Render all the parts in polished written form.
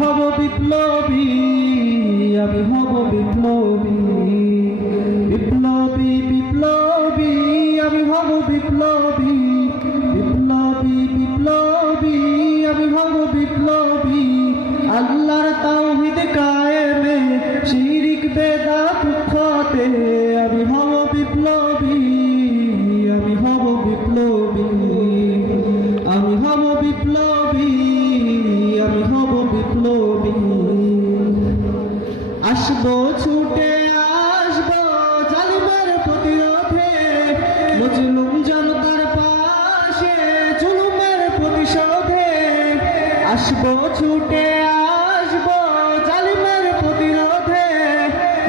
হব বিপ্লবী, আমি হব বিপ্লবী, বিপ্লবী বিপ্লবী, আমি হব বিপ্লবী, বিপ্লবী বিপ্লবী, আমি হব বিপ্লবী। আল্লাহর তাওহীদ কায়েমে, শিরক বেদাত উৎখাতে, আমি হব বিপ্লবী, আমি হব বিপ্লবী, আমি হব বিপ্লবী, আমি হব বিপ্লবী। আসবো ছুটে আসবো জালিমের প্রতিরোধে, মজলুম জনতার পাশে জুলুমের প্রতিশোধে। আসবো ছুটে আসবো জালিমের প্রতিরোধে,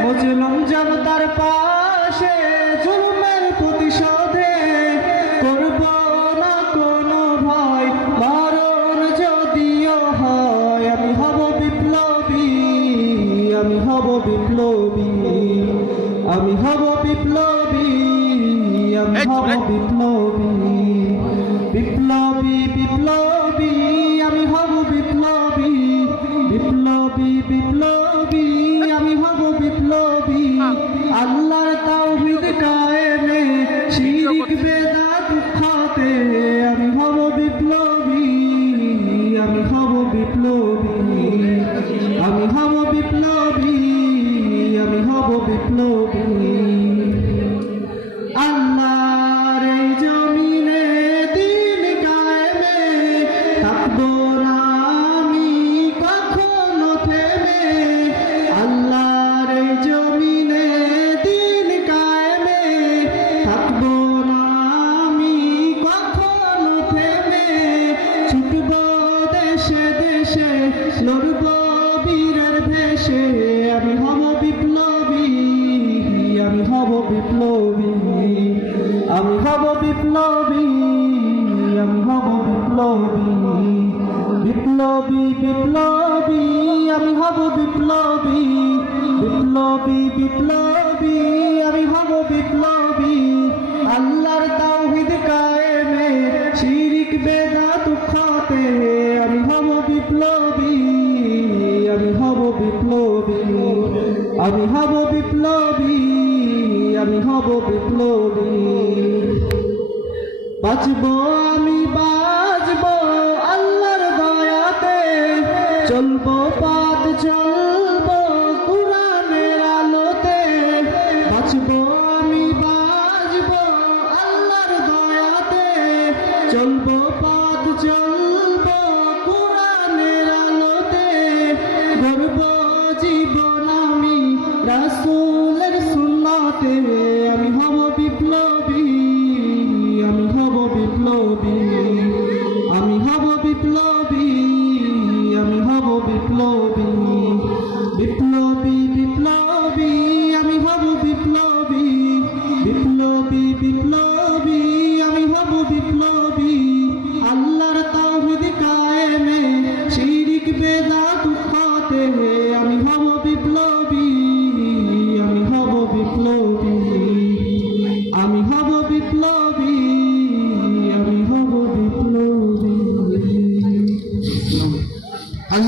মজলুম জনতার পাশে জুলুমের প্রতিশোধে। করব না কোনো ভয়, মরণ যদিও হয়, আমি হব বিপ্লবী, আমি হব বিপ্লবী, আমি হব বিপ্লবী, আমি হব বিপ্লবী, বিপ্লবী বিপ্লবী, আমি হব বিপ্লবী, বিপ্লবী বিপ্লবী, আমি হব বিপ্লবী। আল্লাহর তাওহীদ কায়েমে, শিরক বেদাত উৎখাতে, আমি হব বিপ্লবী, আমি হব বিপ্লবী, আমি হব বিপ্লবী, আমি হব বিপ্লবী। আল্লাহর এই জমিনে দিন কায়েমে, থাকবো না আমি কখনো থেমে। আল্লাহর এই জমিনে দিন কায়েমে, থাকবো না আমি কখনো থেমে। ছুটবো দেশে দেশে, লড়বো বীরের ভেসে, আমি হব বিপ্লবী, আমি হব বিপ্লবী, আমি হব বিপ্লবী, আমি হব বিপ্লবী, বিপ্লবী বিপ্লবী, আমি হব বিপ্লবী, বিপ্লবী বিপ্লবী, আমি হব বিপ্লবী। আল্লাহর তাওহীদ কায়েমে, শিরক বেদাত উৎখাতে, আমি হব বিপ্লবী, আমি হব বিপ্লবী, আমি হব বিপ্লবী, আমি হব বিপ্লবী। বাঁচবো আমি বাঁচবো আল্লাহর দয়াতে, চলবো পথ চলবো কুরআনের আলোতে। বাঁচবো আমি বাঁচবো আল্লাহর দয়াতে, চলবো পথ চলবো কুরআনের আলোতে। গর্ব জীবন আমি রাসূলের সুন্নতে, আমি হব বিপ্লবী, আমি হব বিপ্লবী, আমি হব বিপ্লবী, আমি হব বিপ্লবী।